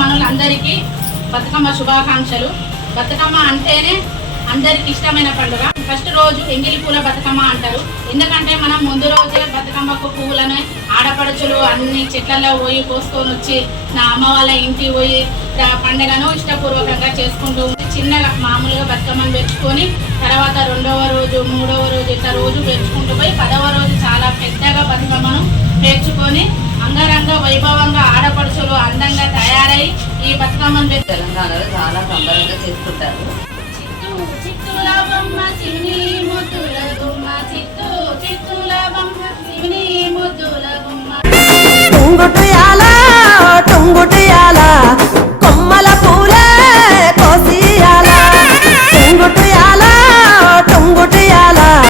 మనులందరికీ బతుకమ్మ శుభాకాంక్షలు. బతుకమ్మ అంటేనే అందరికి ఇష్టమైన పండుగ. ఫస్ట్ రోజు ఎంగిలి పూల బతుకమ్మ అంటారు. ఎందుకంటే మనం ముందు రోజే బతుకమ్మకు పువ్వులను ఆడపడుచులు అన్ని చెట్లలో పోయి పోసుకొని వచ్చి నా అమ్మ వాళ్ళ ఇంటి పోయి పండుగను ఇష్టపూర్వకంగా చేసుకుంటూ ఉంది చిన్నగా మామూలుగా బతుకమ్మను పెంచుకొని తర్వాత రెండవ రోజు మూడవ రోజు ఇట్లా రోజు పెంచుకుంటూ పోయి పదవ రోజు చాలా పెద్దగా బతుకమ్మను పేర్చుకొని అంగరంగ వైభవ తయారై ఈ బతుకమ్మను తెలంగాణలో చాలా సంబరంగా చేసుకుంటారు. చిత్తూ చిత్తూల బొమ్మ